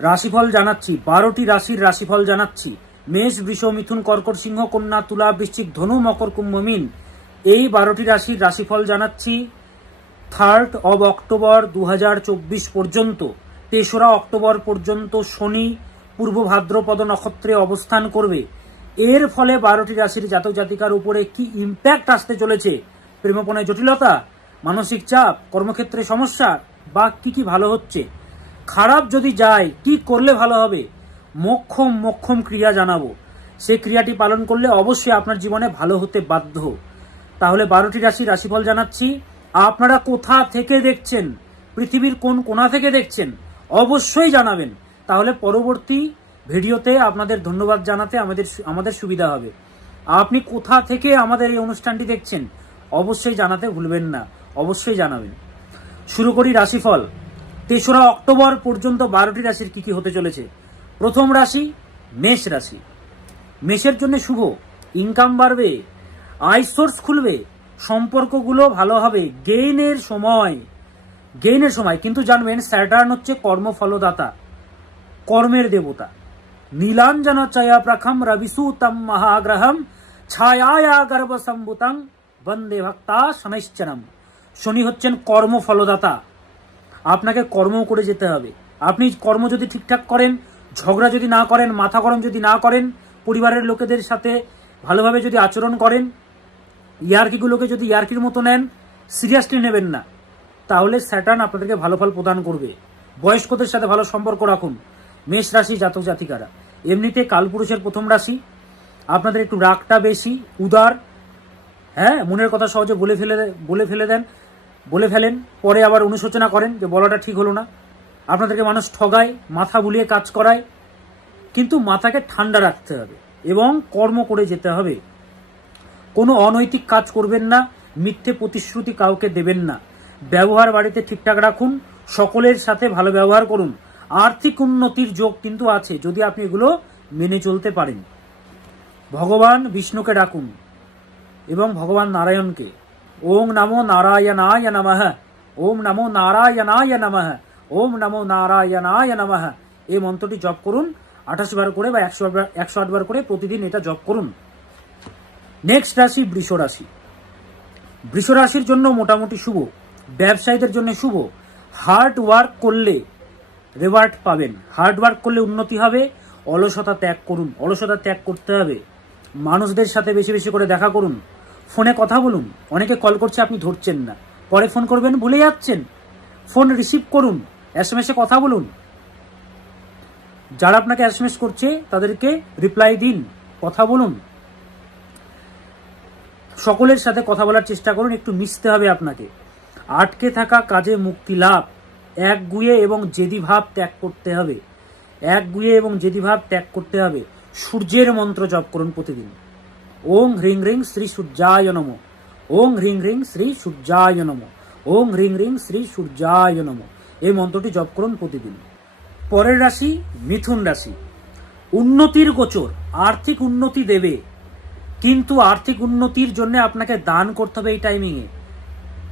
রাশিফল জানাচ্ছি, 12টি রাশির রাশিফল জানাচ্ছি। মেষ, বৃষ, মিথুন, কর্কট, সিংহ, কন্যা, তুলা, বৃশ্চিক, ধনু, মকর, কুম্ভ, মীন, এই 12টি রাশির রাশিফল জানাচ্ছি 3rd of অক্টোবর 2024 পর্যন্ত। 3রা অক্টোবর পর্যন্ত শনি পূর্ব ভাদ্রপদ নক্ষত্রে অবস্থান করবে। এর ফলে 12টি রাশির জাতক জাতিকার উপরে কি ইম্প্যাক্ট আসতে চলেছে, প্রেমপণে জটিলতা, মানসিক চাপ, কর্মক্ষেত্রে সমস্যা, বা কি ভালো হচ্ছে, খারাপ যদি যায় কি করলে ভালো হবে, মোক্ষম ক্রিয়া জানাবো। সেই ক্রিয়াটি পালন করলে অবশ্যই আপনার জীবনে ভালো হতে বাধ্য। তাহলে 12টি রাশির রাশিফল জানাচ্ছি। আপনারা কোথা থেকে দেখছেন, পৃথিবীর কোন কোণা থেকে দেখছেন, অবশ্যই জানাবেন। তাহলে পরবর্তী ভিডিওতে আপনাদের ধন্যবাদ জানাতে আমাদের সুবিধা হবে। আপনি কোথা থেকে আমাদের এই অনুষ্ঠানটি দেখছেন অবশ্যই জানাতে ভুলবেন না, অবশ্যই জানাবেন। শুরু করি রাশিফল। 3রা অক্টোবর পর্যন্ত 12টি রাশির কি হতে চলেছে। প্রথম রাশি মেষ রাশি। মেষের জন্য শুভ, ইনকাম বাড়বে, আয় সোর্স খুলবে, সম্পর্কগুলো ভালো হবে, গেইনের সময়। কিন্তু জানবেন স্যাটার্ন হচ্ছে কর্মফলদাতা, কর্মের দেবতা। নীলাঞ্জন চয়া প্রখম রবিসুতম মহাগ্রহম ছায়া গর্ভ সম্ভুতং বন্দে ভক্তা শনৈশ্চরম। শনি হচ্ছেন কর্মফলদাতা। আপনাকে কর্ম করে যেতে হবে। আপনি কর্ম যদি ঠিকঠাক করেন, ঝগড়া যদি না করেন, মাথা গরম যদি না করেন, পরিবারের লোকেদের সাথে ভালোভাবে যদি আচরণ করেন, ইয়ার্কিগুলোকে যদি ইয়ার্কির মতো নেন, সিরিয়াসলি নেবেন না, তাহলে স্যাটার্ন আপনাদেরকে ভালো ফল প্রদান করবে। বয়স্কদের সাথে ভালো সম্পর্ক রাখুন। মেষ রাশি জাতক জাতিকারা, এমনিতে কালপুরুষের প্রথম রাশি। আপনাদের একটু রাগটা বেশি, উদার, মনের কথা সহজে বলে ফেলেন, পরে আবার অনুশোচনা করেন যে বলাটা ঠিক হলো না। আপনাদেরকে মানুষ ঠগায়, মাথা বুলিয়ে কাজ করায়, কিন্তু মাথাকে ঠান্ডা রাখতে হবে এবং কর্ম করে যেতে হবে। কোনো অনৈতিক কাজ করবেন না, মিথ্যে প্রতিশ্রুতি কাউকে দেবেন না। ব্যবহার বাড়িতে ঠিকঠাক রাখুন, সকলের সাথে ভালো ব্যবহার করুন। আর্থিক উন্নতির যোগ কিন্তু আছে যদি আপনি এগুলো মেনে চলতে পারেন। ভগবান বিষ্ণুকে ডাকুন এবং ভগবান নারায়ণকে। ওম নমো নারায়ণায় নমঃ, ওম নমো নারায়ণায় নমঃ, ওম নমো নারায়ণায় নমঃ, এই মন্ত্রটি জপ করুন 28 বার করে বা 108 বার করে প্রতিদিন এটা জপ করুন। নেক্সট রাশি বৃষ রাশি। বৃষ রাশির জন্য মোটামুটি শুভ, ব্যবসায়ীদের জন্য শুভ। হার্ড ওয়ার্ক করলে রিওয়ার্ড পাবেন, হার্ড ওয়ার্ক করলে উন্নতি হবে। অলসতা ত্যাগ করুন, অলসতা ত্যাগ করতে হবে। মানুষদের সাথে বেশি বেশি করে দেখা করুন, ফোনে কথা বলুন। অনেকে কল করছে আপনি ধরছেন না, পরে ফোন করবেন ভুলে যাচ্ছেন, ফোন রিসিভ করুন, এসএমএসে কথা বলুন। যারা আপনাকে এসএমএস করছে তাদেরকে রিপ্লাই দিন, কথা বলুন। সকলের সাথে কথা বলার চেষ্টা করুন, একটু মিশতে হবে আপনাকে। আটকে থাকা কাজে মুক্তি লাভ। একগুঁয়ে এবং জেদি ভাব ত্যাগ করতে হবে, একগুঁয়ে এবং জেদি ভাব ত্যাগ করতে হবে। সূর্যের মন্ত্র জপ করুন প্রতিদিন। ওং হ্রিং হ্রিং শ্রী সূর্যায় নমঃ, ওং হ্রিং হ্রিং শ্রী সূর্যায় নমঃ, ওং হ্রিং হ্রিং শ্রী সূর্যায় নমঃ, এই মন্ত্রটি জপ করুন প্রতিদিন। পরের রাশি মিথুন রাশি। উন্নতির গোচর, আর্থিক উন্নতি দেবে, কিন্তু আর্থিক উন্নতির জন্য আপনাকে দান করতে হবে এই টাইমিংয়ে।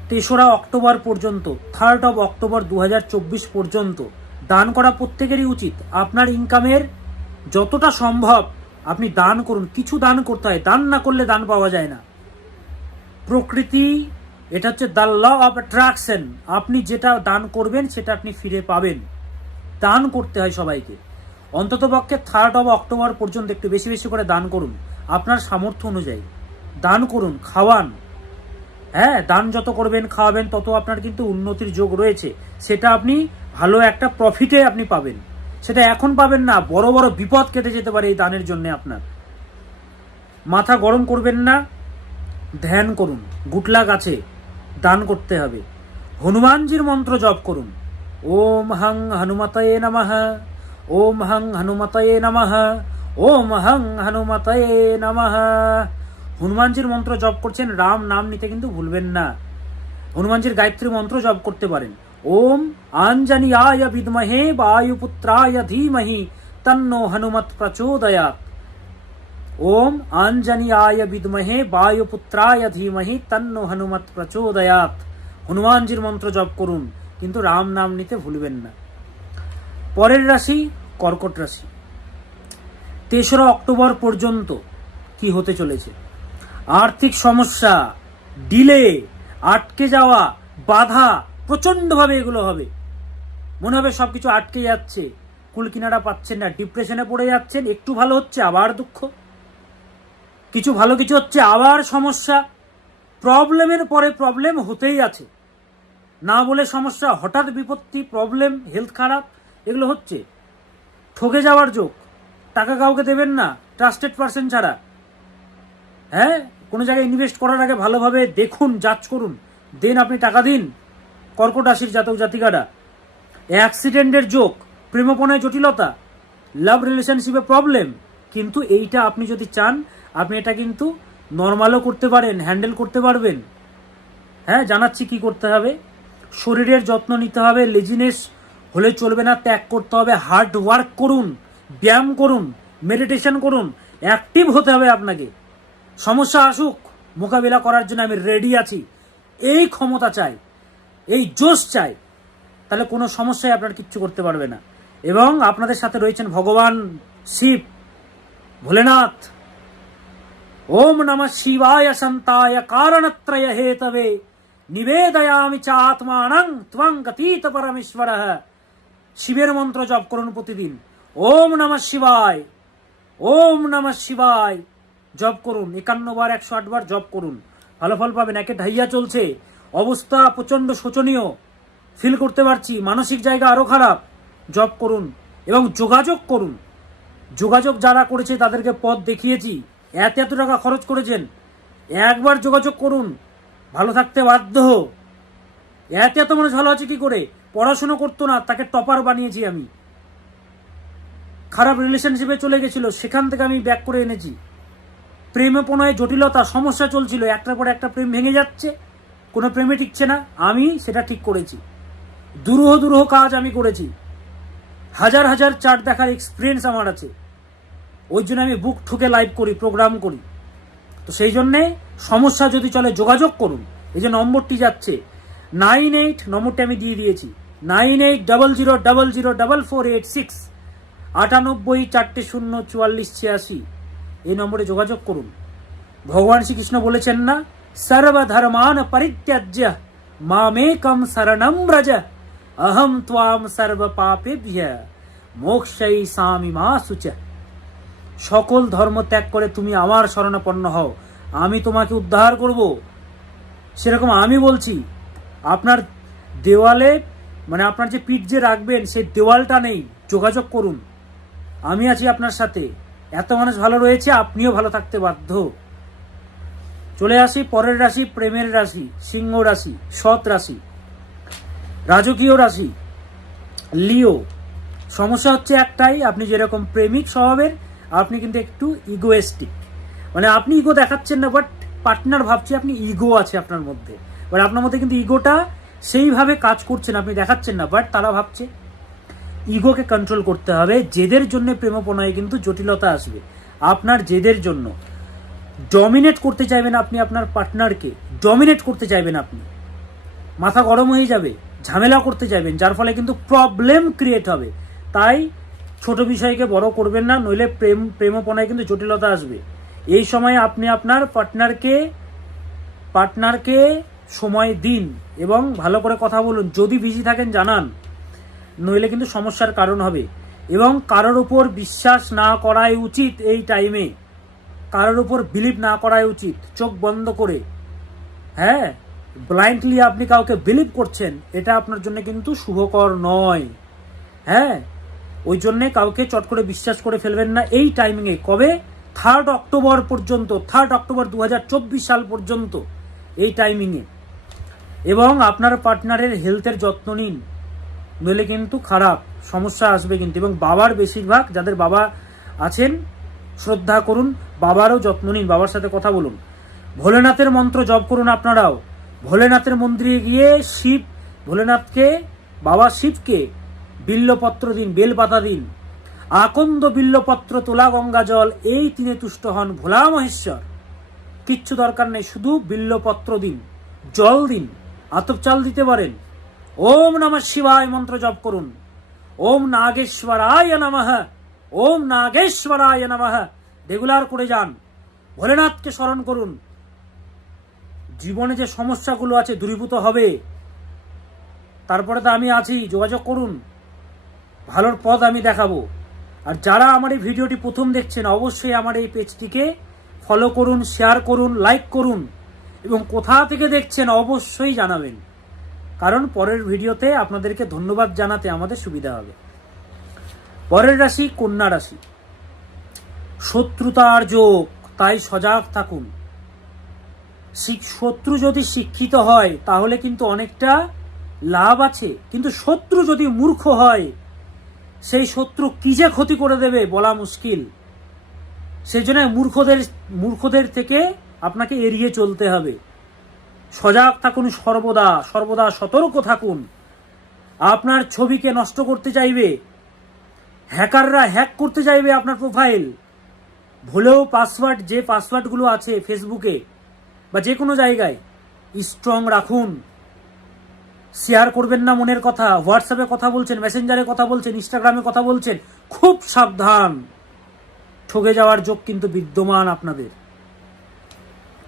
3রা অক্টোবর পর্যন্ত, 3rd of অক্টোবর 2024 পর্যন্ত দান করা প্রত্যেকেরই উচিত। আপনার ইনকামের যতটা সম্ভব আপনি দান করুন। কিছু দান করতে হয়, দান না করলে দান পাওয়া যায় না। প্রকৃতি, এটা হচ্ছে দ্য ল অফ অ্যাট্রাকশন। আপনি যেটা দান করবেন সেটা আপনি ফিরে পাবেন। দান করতে হয় সবাইকে। অন্ততপক্ষে 3rd of অক্টোবর পর্যন্ত একটু বেশি বেশি করে দান করুন, আপনার সামর্থ্য অনুযায়ী দান করুন, খাওয়ান। দান যত করবেন, খাওয়াবেন, তত আপনার কিন্তু উন্নতির যোগ রয়েছে। সেটা আপনি ভালো একটা প্রফিটে আপনি পাবেন। সেটা এখন পাবেন না, বড় বড় বিপদ কেটে যেতে পারে এই দানের জন্য। আপনার মাথা গরম করবেন না, ধ্যান করুন। গুটলা গাছে দান করতে হবে। হনুমানজির মন্ত্র জপ করুন। ওম হং হনুমতয়ে নমঃ, ওম হং হনুমতয়ে নমঃ, ওম হং হনুমতয়ে নমঃ। হনুমানজির মন্ত্র জপ করছেন, রাম নাম নিতে কিন্তু ভুলবেন না। হনুমানজির গায়ত্রী মন্ত্র জপ করতে পারেন। ওম আঞ্জনেয়ায় বিদ্মহে বায়ুপুত্রায় ধীমহি তন্নো হনুমত প্রচোদয়াৎ। ओम आंजनेयाय विद्महे वायुपुत्राय धीमहि तन्नो हनुमत प्रचोदयात्। हनुमानजीर मंत्र जप করুন, কিন্তু রাম নাম নিতে ভুলবেন না। পরের রাশি কর্কট রাশি। 3রা অক্টোবর পর্যন্ত কি হতে চলেছে? আর্থিক সমস্যা, ডিলে, আটকে যাওয়া, বাধা, প্রচণ্ডভাবে এগুলো হবে। মনে হবে সবকিছু আটকে যাচ্ছে, কুল কিনারা পাচ্ছেন না, ডিপ্রেশনে পড়ে যাচ্ছেন। একটু ভালো হচ্ছে আবার দুঃখ, কিছু ভালো কিছু হচ্ছে আবার সমস্যা। প্রবলেমের পরে প্রবলেম হতেই আছে, না বলে সমস্যা, হঠাৎ বিপত্তি, প্রবলেম, হেলথ খারাপ, এগুলো হচ্ছে। ঠকে যাওয়ার যোগ, টাকা কাউকে দেবেন না ট্রাস্টেড পারসন ছাড়া। হ্যাঁ, কোনো জায়গায় ইনভেস্ট করার আগে ভালোভাবে দেখুন, যাচ করুন, দেন আপনি টাকা দিন। কর্কট রাশির জাতক জাতিকারা, অ্যাক্সিডেন্টের যোগ, প্রেমপনায় জটিলতা, লাভ রিলেশনশিপে প্রবলেম। কিন্তু এইটা আপনি যদি চান, আপনি এটা কিন্তু নর্মালও করতে পারেন, হ্যান্ডেল করতে পারবেন। হ্যাঁ, জানাচ্ছি কি করতে হবে। শরীরের যত্ন নিতে হবে, লেজিনেস হলে চলবে না, ত্যাগ করতে হবে, হার্ড ওয়ার্ক করুন, ব্যায়াম করুন, মেডিটেশন করুন, অ্যাক্টিভ হতে হবে আপনাকে। সমস্যা আসুক, মোকাবিলা করার জন্য আমি রেডি আছি, এই ক্ষমতা চাই, এই জোশ চাই। তাহলে কোনো সমস্যায় আপনার কিচ্ছু করতে পারবে না। এবং আপনাদের সাথে রয়েছেন ভগবান শিব, ভোলেনাথ। ওম নমঃ শিবায় শান্তায় কারণত্রয় হেতবে নিবেদয়ামি চ আত্মানং ত্বং গতীত পরমেশ্বরঃ। শিবের মন্ত্র জপ করুন প্রতিদিন। ওম নমঃ শিবায়, ওম নমঃ শিবায় জপ করুন। 51 বার, 108 বার জপ করুন, ভালো ফল পাবেন। একে ঢাইয়া চলছে, অবস্থা প্রচন্ড শোচনীয়, ফিল করতে পারছি, মানসিক জায়গা আরো খারাপ। জপ করুন এবং যোগাযোগ করুন। যোগাযোগ যারা করেছে তাদেরকে পথ দেখিয়েছি। এত টাকা খরচ করেছেন, একবার যোগাযোগ করুন, ভালো থাকতে বাধ্য। এত মানুষ ভালো আছে কি করে? পড়াশুনো করতো না, তাকে টপার বানিয়েছি আমি। খারাপ রিলেশনশিপে চলে গেছিল, সেখান থেকে আমি ব্যাক করে এনেছি। প্রেমপনায় জটিলতা, সমস্যা চলছিল, একটার পর একটা প্রেম ভেঙে যাচ্ছে, কোনো প্রেমে টিকছে না, আমি সেটা ঠিক করেছি। দুরূহ কাজ আমি করেছি, হাজার হাজার চার্ট দেখার এক্সপিরিয়েন্স আমার আছে। ওই জন্য আমি বুক ঠুকে লাইভ করি, প্রোগ্রাম করি। তো সেই জন্যে সমস্যা যদি চলে যোগাযোগ করুন। এই যে নম্বরটি যাচ্ছে 98, নম্বরটি আমি দিয়ে দিয়েছি 9800004486, 9840404486, এই নম্বরে যোগাযোগ করুন। ভগবান শ্রীকৃষ্ণ বলেছেন না, সর্বধর্মান পরিত্যাজ্য মামেকম শরণম ব্রজ অহম ত্বাম সর্ব পাপেভ্য মোক্ষয়িষ্যামি মা শুচ। সকল ধর্ম ত্যাগ করে তুমি আমার শরণাপন্ন হও, আমি তোমাকে উদ্ধার করব। সেরকম আমি বলছি, আপনার দেওয়ালে, মানে আপনার যে পিঠ যে রাখবেন সেই দেওয়ালটা নেই, যোগাযোগ করুন, আমি আছি আপনার সাথে। এত মানুষ ভালো রয়েছে, আপনিও ভালো থাকতে বাধ্য। চলে আসি পরের রাশি, প্রেমের রাশি, সিংহ রাশি, সৎ রাশি, রাজকীয় রাশি, লিও। সমস্যা হচ্ছে একটাই, আপনি যেরকম প্রেমিক স্বভাবের, আপনি কিন্তু একটু ইগোয়েস্টিক। মানে আপনি ইগো দেখাচ্ছেন না, বাট পার্টনার ভাবছে আপনি ইগো আছে আপনার মধ্যে। বাট আপনার মধ্যে কিন্তু ইগোটা সেইভাবে কাজ করছে না, আপনি দেখাচ্ছেন না, বাট তারা ভাবছে। ইগোকে কন্ট্রোল করতে হবে। জেদের জন্য প্রেমপনায় কিন্তু জটিলতা আসবে, আপনার জেদের জন্য। ডমিনেট করতে চাইবেন আপনি আপনার পার্টনারকে, ডমিনেট করতে চাইবেন আপনি, মাথা গরম হয়ে যাবে, ঝামেলা করতে চাইবেন, যার ফলে কিন্তু প্রবলেম ক্রিয়েট হবে। তাই ছোট বিষয়কে বড় করবেন না, নইলে প্রেমপনায় কিন্তু জটিলতা আসবে। এই সময় আপনি আপনার পার্টনারকে সময় দিন এবং ভালো করে কথা বলুন। যদি বিজি থাকেন জানান, নইলে কিন্তু সমস্যার কারণ হবে। এবং কারোর উপর বিশ্বাস না করাই উচিত এই টাইমে, কারোর উপর বিলিভ না করাই উচিত। চোখ বন্ধ করে, হ্যাঁ, ব্লাইন্ডলি আপনি কাউকে বিলিভ করছেন, এটা আপনার জন্য কিন্তু শুভকর নয়। হ্যাঁ, ওই জন্যে কাউকে চট করে বিশ্বাস করে ফেলবেন না এই টাইমিংয়ে। কবে? 3 অক্টোবর পর্যন্ত, 3 অক্টোবর 2024 সাল পর্যন্ত এই টাইমিংয়ে। এবং আপনার পার্টনারের হেলথের যত্ন নিন, নইলে কিন্তু খারাপ সমস্যা আসবে কিন্তু। এবং বাবার, বেশিরভাগ যাদের বাবা আছেন, শ্রদ্ধা করুন, বাবারও যত্ন নিন, বাবার সাথে কথা বলুন। ভোলেনাথের মন্ত্র জপ করুন আপনারাও। ভোলেনাথের মন্দিরে গিয়ে ভোলেনাথকে, বাবা শিবকে বিল্লপত্র দিন, বেলপাতা দিন, আকন্দ বিল্লপত্র, তোলা গঙ্গা জল, এই 3 তুষ্ট হন ভোলা মহেশ্বর। কিচ্ছু দরকার নেই, শুধু বিল্লপত্র দিন, জল দিন, আতপ চাল দিতে পারেন। ওম নমঃ শিবায় মন্ত্র জপ করুন। ওম নাগেশ্বরায় নমঃ, ওম নাগেশ্বরায় নমঃ রেগুলার করে যান। ভোলেনাথকে স্মরণ করুন। জীবনে যে সমস্যাগুলো আছে দূরীভূত হবে। তারপরে তো আমি আছি, যোগাযোগ করুন, ভালোর পথ আমি দেখাবো। আর যারা আমার এই ভিডিওটি প্রথম দেখছেন অবশ্যই আমার এই পেজটিকে ফলো করুন, শেয়ার করুন, লাইক করুন এবং কোথা থেকে দেখছেন অবশ্যই জানাবেন, কারণ পরের ভিডিওতে আপনাদেরকে ধন্যবাদ জানাতে আমাদের সুবিধা হবে। পরের রাশি কন্যা রাশি। শত্রুতার যোগ, তাই সজাগ থাকুন। শত্রু যদি শিক্ষিত হয় তাহলে কিন্তু অনেকটা লাভ আছে, কিন্তু শত্রু যদি মূর্খ হয় সেই শত্রু কি যে ক্ষতি করে দেবে বলা মুশকিল। সেই জন্য মূর্খদের থেকে আপনাকে এড়িয়ে চলতে হবে। সজাগ থাকুন, সর্বদা সর্বদা সতর্ক থাকুন। আপনার ছবিকে নষ্ট করতে চাইবে, হ্যাকাররা হ্যাক করতে চাইবে আপনার প্রোফাইল। ভুলেও যে পাসওয়ার্ডগুলো আছে ফেসবুকে বা যে কোনো জায়গায় স্ট্রং রাখুন। শেয়ার করবেন না মনের কথা। হোয়াটসঅ্যাপে কথা বলছেন, মেসেঞ্জারে কথা বলছেন, ইনস্টাগ্রামে কথা বলছেন, খুব সাবধান। ঠকে যাওয়ার যোগ কিন্তু বিদ্যমান আপনাদের।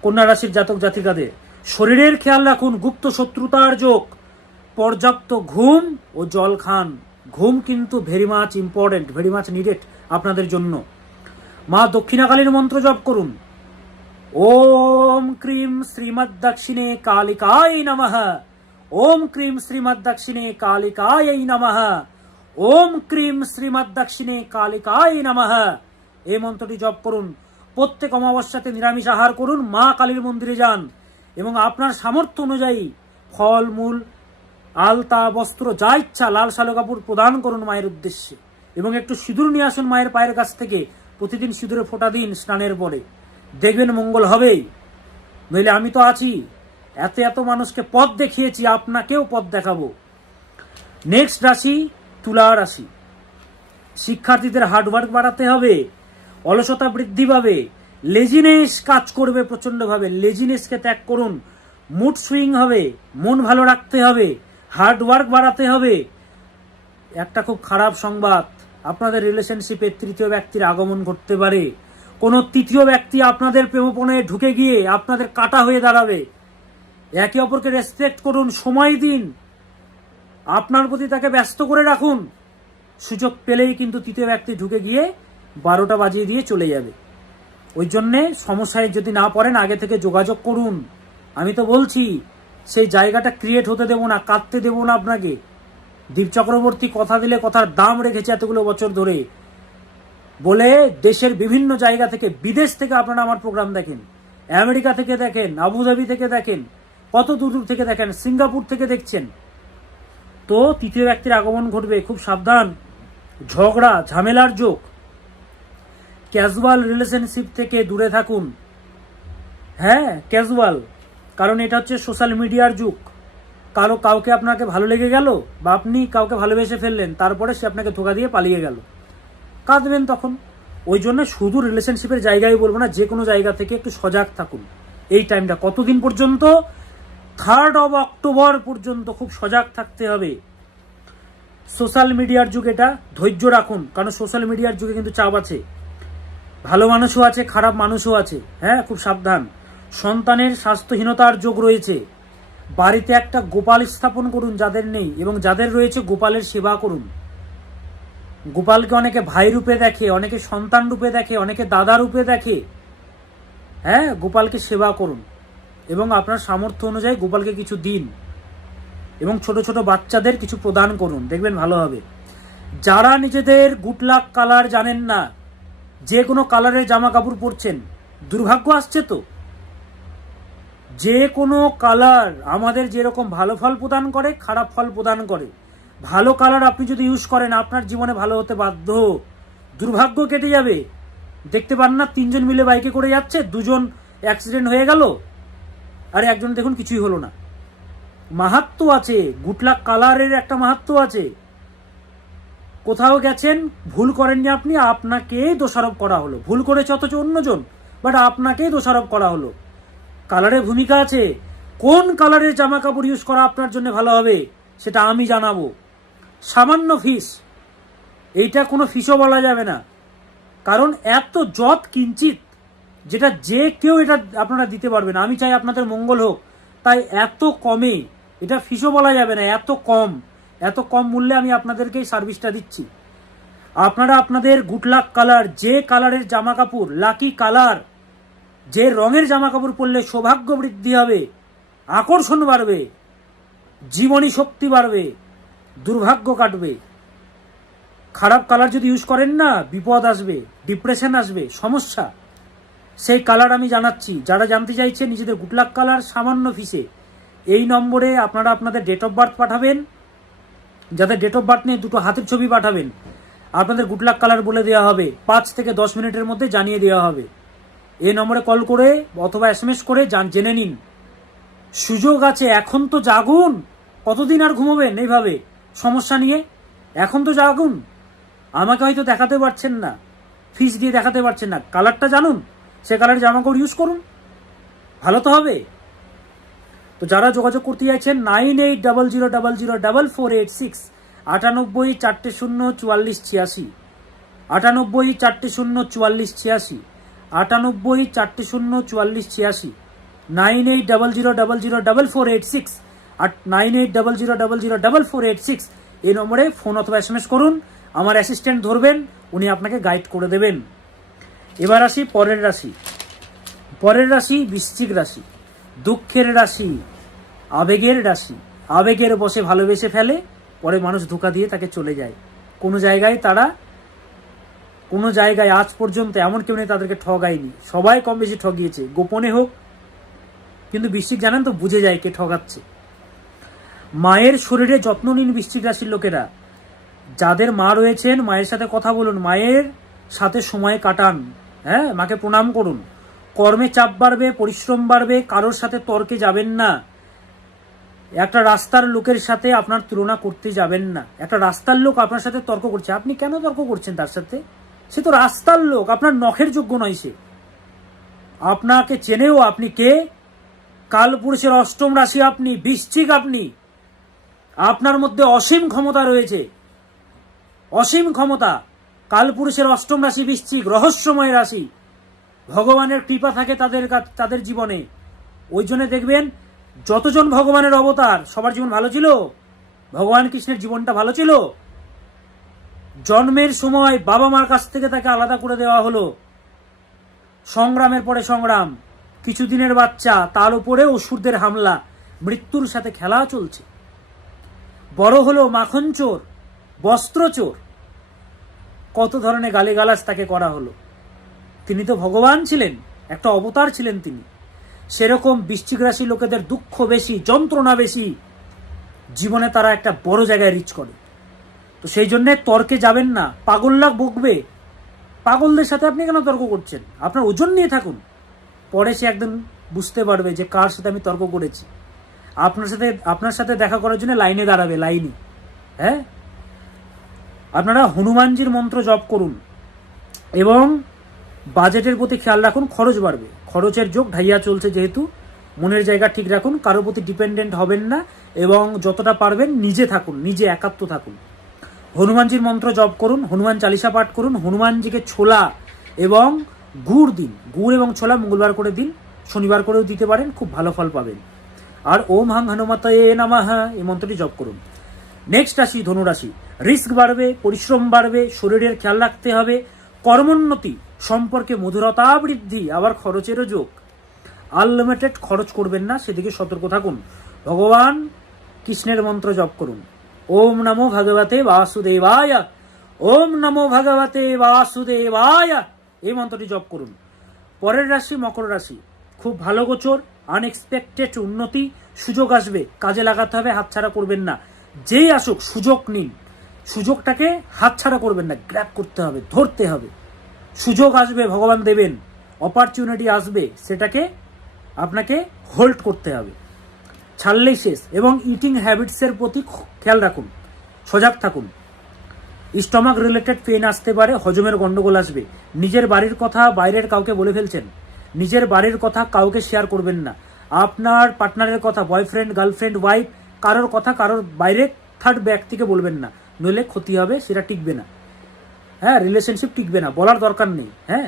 কন্যা রাশির জাতক জাতিকাদের শরীরের খেয়াল রাখুন। গুপ্ত শত্রুতার যোগ। পর্যাপ্ত ঘুম ও জল খান। ঘুম কিন্তু very much important, very much needed আপনাদের জন্য। মা দক্ষিণাকালীর মন্ত্র জপ করুন। ওম ক্রিম শ্রীমদ দক্ষিণে কালিকায় নমঃ, ওম ক্রিম শ্রীমদ দক্ষিণে কালিকায় নমঃ, ওম ক্রিম শ্রীমদ দক্ষিণে কালিকায় নমঃ এই মন্ত্রটি জপ করুন। প্রত্যেক অমাবস্যাতে নিরামিষ আহার করুন। মা কালীর মন্দিরে যান এবং আপনার সামর্থ্য অনুযায়ী ফল মূল, আলতা, বস্ত্র যা ইচ্ছা লাল শালু কাপড় প্রদান করুন মায়ের উদ্দেশ্যে এবং একটু সিঁদুর নিয়ে আসুন মায়ের পায়ের কাছ থেকে। প্রতিদিন সিঁদুরে ফোঁটা দিন স্নানের পরে, দেখবেন মঙ্গল হবেই। নইলে আমি তো আছি, এত মানুষকে পথ দেখিয়েছি, আপনাকেও পথ দেখাবো। নেক্সট রাশি তুলা রাশি। শিক্ষার্থীদের হার্ডওয়ার্ক বাড়াতে হবে, অলসতা বৃদ্ধি পাবে, লেজিনেস কাজ করবে প্রচন্ডভাবে। লেজিনেসকে ত্যাগ করুন। মুড সুইং হবে, মন ভালো রাখতে হবে, হার্ডওয়ার্ক বাড়াতে হবে। একটা খুব খারাপ সংবাদ, আপনাদের রিলেশনশিপে তৃতীয় ব্যক্তির আগমন ঘটতে পারে। কোনো তৃতীয় ব্যক্তি আপনাদের প্রেমপণে ঢুকে গিয়ে আপনাদের কাটা হয়ে দাঁড়াবে। একে অপরকে রেসপেক্ট করুন, সময় দিন, আপনার প্রতি তাকে ব্যস্ত করে রাখুন। সুযোগ পেলেই কিন্তু তৃতীয় ব্যক্তি ঢুকে গিয়ে 12টা বাজিয়ে দিয়ে চলে যাবে। ওই জন্যে সমস্যায় যদি না পড়েন আগে থেকে যোগাযোগ করুন। আমি তো বলছি সেই জায়গাটা ক্রিয়েট হতে দেবো না, কাটতে দেবো না আপনাকে। দীপ চক্রবর্তী কথা দিলে কথার দাম রেখেছে এতগুলো বছর ধরে বলে দেশের বিভিন্ন জায়গা থেকে, বিদেশ থেকে আপনারা আমার প্রোগ্রাম দেখেন, আমেরিকা থেকে দেখেন, আবুধাবি থেকে দেখেন, কত দূর দূর থেকে দেখেন, সিঙ্গাপুর থেকে দেখছেন। তো তৃতীয় ব্যক্তির আগমন ঘটবে, খুব সাবধান। ঝগড়া ঝামেলার যোগ। ক্যাজুয়াল রিলেশনশিপ থেকে দূরে থাকুন। হ্যাঁ, ক্যাজুয়াল, কারণ এটা হচ্ছে সোশ্যাল মিডিয়ার যুগ। কাউকে আপনাকে ভালো লেগে গেল বা আপনি কাউকে ভালোবেসে ফেললেন, তারপরে সে আপনাকে ধোঁকা দিয়ে পালিয়ে গেল, কাঁদবেন তখন। ওই জন্য শুধু রিলেশনশিপের জায়গায় বলবো না, যে কোনো জায়গা থেকে একটু সজাগ থাকুন। এই টাইমটা কতদিন পর্যন্ত? 3rd অক্টোবর পর্যন্ত খুব সজাগ থাকতে হবে। সোশ্যাল মিডিয়ার যুগ, এটা ধৈর্য রাখুন, কারণ সোশ্যাল মিডিয়ার যুগে কিন্তু চাপ আছে, ভালো মানুষও আছে, খারাপ মানুষও আছে। হ্যাঁ, খুব সাবধান। সন্তানের স্বাস্থ্যহীনতার যোগ রয়েছে। বাড়িতে একটা গোপাল স্থাপন করুন যাদের নেই, এবং যাদের রয়েছে গোপালের সেবা করুন। গোপালকে অনেকে ভাই রূপে দেখে, অনেকে সন্তান রূপে দেখে, অনেকে দাদা রূপে দেখে। হ্যাঁ, গোপালকে সেবা করুন এবং আপনার সামর্থ্য অনুযায়ী গোপালকে কিছু দিন এবং ছোট ছোট বাচ্চাদের কিছু প্রদান করুন, দেখবেন ভালো হবে। যারা নিজেদের গুড লাক কালার জানেন না, যে কোনো কালারের জামা কাপড় পরছেন, দুর্ভাগ্য আসছে তো। যে কোনো কালার আমাদের যেরকম ভালো ফল প্রদান করে, খারাপ ফল প্রদান করে। ভালো কালার আপনি যদি ইউজ করেন আপনার জীবনে ভালো হতে বাধ্য, দুর্ভাগ্য কেটে যাবে। দেখতে পান না 3 জন মিলে বাইকে করে যাচ্ছে, 2 জন অ্যাক্সিডেন্ট হয়ে গেল, আর একজন দেখুন কিছুই হলো না। মাহাত্ম্য আছে, গুড লাক কালারের একটা মাহাত্ম্য আছে। কোথাও গেছেন, ভুল করেননি আপনি, আপনাকেই দোষারোপ করা হলো। ভুল করেছে অথচ অন্যজন, বাট আপনাকেই দোষারোপ করা হলো। কালারের ভূমিকা আছে। কোন কালারের জামা কাপড় ইউজ করা আপনার জন্য ভালো হবে সেটা আমি জানাবো। সামান্য ফিস, এইটা কোনো ফিসও বলা যাবে না, কারণ এত যৎ কিঞ্চিত, যেটা যে কেউ এটা আপনারা দিতে পারবেন। আমি চাই আপনাদের মঙ্গল হোক, তাই এত কমে এটা ফিসও বলা যাবে না, এত কম মূল্যে আমি আপনাদেরকে এই সার্ভিসটা দিচ্ছি। আপনারা আপনাদের গুড লাক কালার, যে কালারের জামা কাপড়, লাকি কালার, যে রঙের জামা কাপড় পরলে সৌভাগ্য বৃদ্ধি হবে, আকর্ষণ বাড়বে, জীবনী শক্তি বাড়বে, দুর্ভাগ্য কাটবে, খারাপ কালার যদি ইউজ করেন না বিপদ আসবে, ডিপ্রেশন আসবে, সমস্যা, সেই কালার আমি জানাচ্ছি। যারা জানতে চাইছে নিজেদের গুড লাক কালার সামান্য ফিসে, এই নম্বরে আপনারা আপনাদের ডেট অফ বার্থ পাঠাবেন। যাদের ডেট অফ বার্থ নেই দুটো হাতের ছবি পাঠাবেন, আপনাদের গুড লাক কালার বলে দেওয়া হবে, 5 থেকে 10 মিনিটের মধ্যে জানিয়ে দেওয়া হবে। এই নম্বরে কল করে অথবা SMS করে জেনে নিন। সুযোগ আছে, এখন তো জাগুন। কতদিন আর ঘুমোবেন এইভাবে সমস্যা নিয়ে? এখন তো জাগুন। আমাকে হয়তো দেখাতে পারছেন না, ফিস দিয়ে দেখাতে পারছেন না, কালারটা জানুন, সে কালারের জামাকাপড় ইউজ করুন, ভালো তো হবে। তো যারা যোগাযোগ করতে চাইছেন 9800004486, 98404486, 98404486, 98404486, 9800004486 আর 9800004486 এই নম্বরে ফোন অথবা SMS করুন। আমার অ্যাসিস্ট্যান্ট ধরবেন, উনি আপনাকে গাইড করে দেবেন। এবার আসি পরের রাশি। পরের রাশি বৃশ্চিক রাশি, দুঃখের রাশি, আবেগের রাশি। আবেগের বসে ভালোবেসে ফেলে, পরে মানুষ ধোঁকা দিয়ে তাকে চলে যায়। কোনো জায়গায় আজ পর্যন্ত এমন কেউ নেই তাদেরকে ঠগায়নি, সবাই কম বেশি ঠগিয়েছে, গোপনে হোক। কিন্তু বৃশ্চিক জানেন তো, বুঝে যায় কে ঠগাচ্ছে। মায়ের শরীরে যত্ন নিন বৃশ্চিক রাশির লোকেরা। যাদের মা রয়েছেন মায়ের সাথে কথা বলুন, মায়ের সাথে সময় কাটান, হ্যাঁ, মাকে প্রণাম করুন। কর্মে চাপ বাড়বে, পরিশ্রম বাড়বে, কারোর সাথে তর্কে যাবেন না। একটা রাস্তার লোকের সাথে আপনার তুলনা করতে যাবেন না। একটা রাস্তার লোক আপনার সাথে তর্ক করছে, আপনি কেন তর্ক করছেন তার সাথে? সে তো রাস্তার লোক, আপনার নখের যোগ্য নয় সে। আপনাকে চেনেও, আপনি কে? কালপুরুষের অষ্টম রাশি আপনি, বৃশ্চিক আপনি। আপনার মধ্যে অসীম ক্ষমতা রয়েছে, অসীম ক্ষমতা। কালপুরুষের অষ্টম রাশি বৃশ্চিক, রহস্যময় রাশি। ভগবানের কৃপা থাকে তাদের জীবনে। ওই জন্য দেখবেন যতজন ভগবানের অবতার সবার জীবন ভালো ছিল। ভগবান কৃষ্ণের জীবনটা ভালো ছিল। জন্মের সময় বাবা মার কাছ থেকে তাকে আলাদা করে দেওয়া হলো, সংগ্রামের পরে সংগ্রাম, কিছুদিনের বাচ্চা, তার উপরে অসুরদের হামলা, মৃত্যুর সাথে খেলা চলছে। বড় হলো মাখন চোর, বস্ত্র চোর, কত ধরনের গালিগালাজ তাকে করা হলো। তিনি তো ভগবান ছিলেন, একটা অবতার ছিলেন তিনি। সেরকম বৃশ্চিক রাশি লোকেদের দুঃখ বেশি, যন্ত্রণা বেশি, জীবনে তারা একটা বড় জায়গায় রিচ করে। তো সেই জন্যে তর্কে যাবেন না, পাগলরা বকবে। পাগলদের সাথে আপনি কেন তর্ক করছেন? আপনার ওজন নিয়ে থাকুন, পরে সে একদম বুঝতে পারবে যে কার সাথে আমি তর্ক করেছি। আপনার সাথে দেখা করার জন্য লাইনে দাঁড়াবে, লাইনে। হ্যাঁ, আপনারা হনুমানজির মন্ত্র জপ করুন এবং বাজেটের প্রতি খেয়াল রাখুন, খরচ বাড়বে, খরচের যোগ ঢাইয়া চলছে যেহেতু। মনের জায়গা ঠিক রাখুন, কারোর প্রতি ডিপেন্ডেন্ট হবেন না এবং যতটা পারবেন নিজে থাকুন, নিজে একাত্ম থাকুন। হনুমানজির মন্ত্র জপ করুন, হনুমান চালিসা পাঠ করুন, হনুমানজিকে ছোলা এবং গুড় দিন। গুড় এবং ছোলা মঙ্গলবার করে দিন, শনিবার করেও দিতে পারেন, খুব ভালো ফল পাবেন। আর ওম হাং হনুমতায়ে নমঃ এই মন্ত্রটি জপ করুন। নেক্সট রাশি ধনুরাশি। রিস্ক বাড়বে, পরিশ্রম বাড়বে, শরীরের খেয়াল রাখতে হবে, কর্মোন্নতি, সম্পর্কে মধুরতা বৃদ্ধি, আবার খরচেরও যোগ। আনলিমিটেড খরচ করবেন না, সেদিকে সতর্ক থাকুন। ভগবান কৃষ্ণের মন্ত্র জপ করুন, ওম নমো ভগবতে বাসুদেবায়, ওম নমো ভগবতে বাসুদেবায় এই মন্ত্রটি জপ করুন। পরের রাশি মকর রাশি। খুব ভালো গোচর, আনএক্সপেক্টেড উন্নতি, সুযোগ আসবে, কাজে লাগাতে হবে, হাতছাড়া করবেন না। যেই আসুক সুযোগ নিন, সুযোগটাকে হাতছাড়া করবেন না, গ্র্যাব করতে হবে, ধরতে হবে। সুযোগ আসবে, ভগবান দেবেন, অপরচুনিটি আসবে, সেটাকে আপনাকে হোল্ড করতে হবে, ছাড়লেই শেষ। এবং ইটিং হ্যাবিটসের প্রতি খেয়াল রাখুন, সজাগ থাকুন। স্টমাক রিলেটেড পেন আসতে পারে, হজমের গন্ডগোল আসবে। নিজের বাড়ির কথা বাইরের কাউকে বলে ফেলছেন, নিজের বাড়ির কথা কাউকে শেয়ার করবেন না। আপনার পার্টনারের কথা, বয়ফ্রেন্ড, গার্লফ্রেন্ড, ওয়াইফ, কারোর কথা কারোর বাইরে থার্ড ব্যক্তিকে বলবেন না, নইলে ক্ষতি হবে, সেটা টিকবে না। হ্যাঁ, রিলেশনশিপ টিকবে না, বলার দরকার নেই। হ্যাঁ,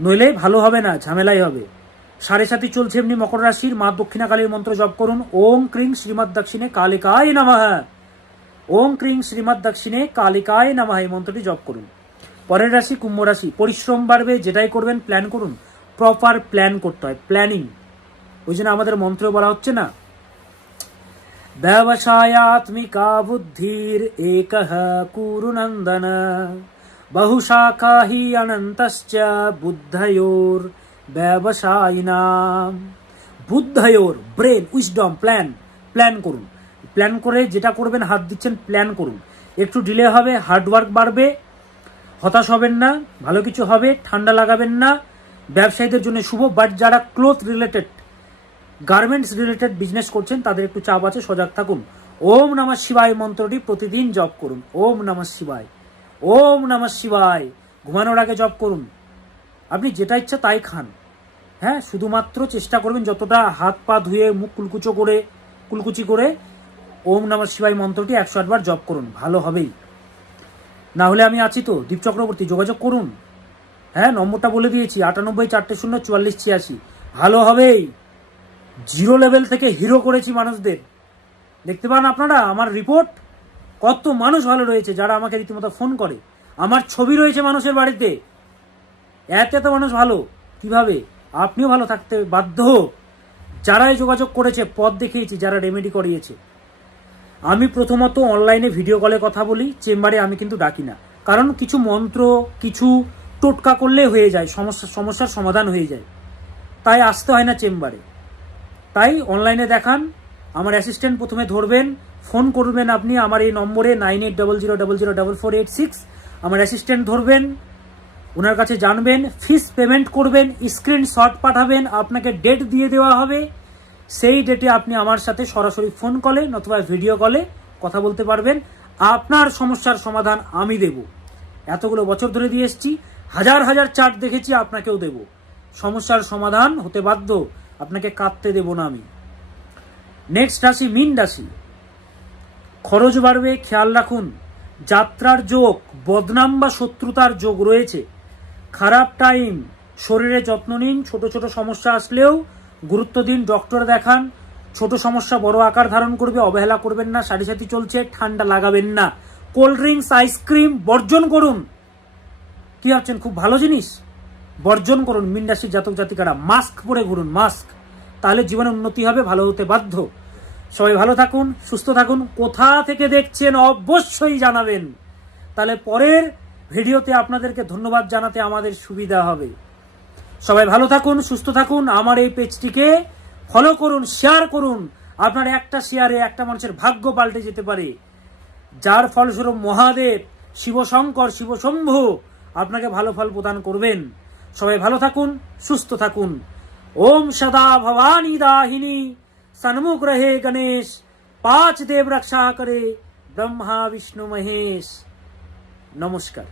নইলে ভালো হবে না, ঝামেলাই হবে। 7.5 চলছে এমনি মকর রাশির। মা দক্ষিণা কালীর মন্ত্র জপ করুন, ওম ক্রিং শ্রীমৎ দক্ষিণে কালিকায় নমঃ। ওম ক্রিং শ্রীমৎ দক্ষিণে কালিকায় নমঃ এই মন্ত্রটি জপ করুন। পরের রাশি কুম্ভ রাশি। পরিশ্রম বাড়বে, যেটাই করবেন প্ল্যান করুন। প্রপার প্ল্যান করতে হয়, প্ল্যানিং। ওই জন্য আমাদের মন্ত্রে বলা হচ্ছে না, ব্যবসায়াত্মিকা বুদ্ধির একঃ কুরু নন্দন, বহুশাখা হি অনন্তশ্চ বুদ্ধয়োর ব্যবসায়িনাম। বুদ্ধয়োর ব্রেন, উইজডম, প্ল্যান করুন। প্ল্যান করে যেটা করবেন, হাত দিচ্ছেন, প্ল্যান করুন। একটু ডিলে হবে, হার্ডওয়ার্ক বাড়বে, হতাশ হবেন না, ভালো কিছু হবে, ঠান্ডা লাগাবেন না। ব্যবসায়ীদের জন্য শুভ। বাট যারা cloth related, garments related business করছেন, তাদের একটু চাপ আছে, সজাগ থাকুন। ওম নমঃ শিবায় মন্ত্রটি প্রতিদিন জপ করুন। ওম নমঃ শিবায়, ওম নমঃ শিবায়। ঘুমানোর আগে জপ করুন। আপনি যেটা ইচ্ছা তাই খান। হ্যাঁ, শুধুমাত্র চেষ্টা করবেন যতটা হাত পা ধুয়ে মুখ কুলকুচি করে ওম নমঃ শিবায় মন্ত্রটি 108 বার জপ করুন, ভালো হবেই। না হলে আমি আছি তো, দীপ চক্রবর্তী, যোগাযোগ করুন। হ্যাঁ, নম্বরটা বলে দিয়েছি, 98 400 44 86। ভালো হবেই। জিরো লেভেল থেকে হিরো করেছি মানুষদের। দেখতে পান আপনারা আমার রিপোর্ট, কত মানুষ ভালো রয়েছে যারা আমাকে রীতিমতো ফোন করে। আমার ছবি রয়েছে মানুষের বাড়িতে। এত মানুষ ভালো কিভাবে? আপনিও ভালো থাকতে বাধ্য। যারাই যোগাযোগ করেছে, পথ দেখিয়েছি, যারা রেমেডি করিয়েছে। আমি প্রথমত অনলাইনে ভিডিও কলে কথা বলি, চেম্বারে আমি কিন্তু ডাকি না। কারণ কিছু মন্ত্র, কিছু টোটকা করলে হয়ে যায়, সমস্যার সমাধান হয়ে যায়, তাই আসতে হয় না চেম্বারে। তাই অনলাইনে দেখান। আমার অ্যাসিস্ট্যান্ট প্রথমে ধরবেন, ফোন করবেন আপনি আমার এই নম্বরে 9800004486। আমার অ্যাসিস্ট্যান্ট ধরবেন, ওনার কাছে জানবেন, ফিস পেমেন্ট করবেন, স্ক্রিনশট পাঠাবেন, আপনাকে ডেট দিয়ে দেওয়া হবে। সেই ডেটে আপনি আমার সাথে সরাসরি ফোন কলে অথবা ভিডিও কলে কথা বলতে পারবেন। আপনার সমস্যার সমাধান আমি দেব। এতগুলো বছর ধরে দিয়ে এসেছি, হাজার হাজার চার্ট দেখেছি, আপনাকেও দেব। সমস্যার সমাধান হতে বাধ্য, আপনাকে কাঁদতে দেব না আমি। নেক্সট রাশি মীন রাশি। খরচ বাড়বে, খেয়াল রাখুন। যাত্রার যোগ, বদনাম বা শত্রুতার যোগ রয়েছে। খারাপ টাইম, শরীরে যত্ন নিন। ছোট ছোট সমস্যা আসলেও গুরুত্ব দিন, ডক্টর দেখান। ছোট সমস্যা বড় আকার ধারণ করবে, অবহেলা করবেন না। 7.5 চলছে, ঠান্ডা লাগাবেন না। কোল্ড ড্রিঙ্কস, আইসক্রিম বর্জন করুন। কি ভাবছেন খুব ভালো জিনিস? বর্জন করুন। মীন রাশির জাতক জাতিকারা মাস্ক পরে ঘুরুন, মাস্ক। তাহলে জীবনে উন্নতি হবে, ভালো হতে বাধ্য। সবাই ভালো থাকুন, সুস্থ থাকুন। কোথা থেকে দেখছেন অবশ্যই জানাবেন, তাহলে পরের ভিডিওতে আপনাদেরকে ধন্যবাদ জানাতে আমাদের সুবিধা হবে। সবাই ভালো থাকুন, সুস্থ থাকুন। আমার এই পেজটিকে ফলো করুন, শেয়ার করুন। আপনার একটা শেয়ারে একটা মানুষের ভাগ্য পাল্টে যেতে পারে, যার ফলস্বরূপ মহাদেব, শিবশঙ্কর, শিবশম্ভু আপনাকে ভালো ফল প্রদান করবেন। সবাই ভালো থাকুন, সুস্থ থাকুন। ওম সদা ভবানী দাহিনী সন্মুখ রহে গণেশ, 5 দেব রক্ষা করে ব্রহ্মা বিষ্ণু মহেশ। নমস্কার।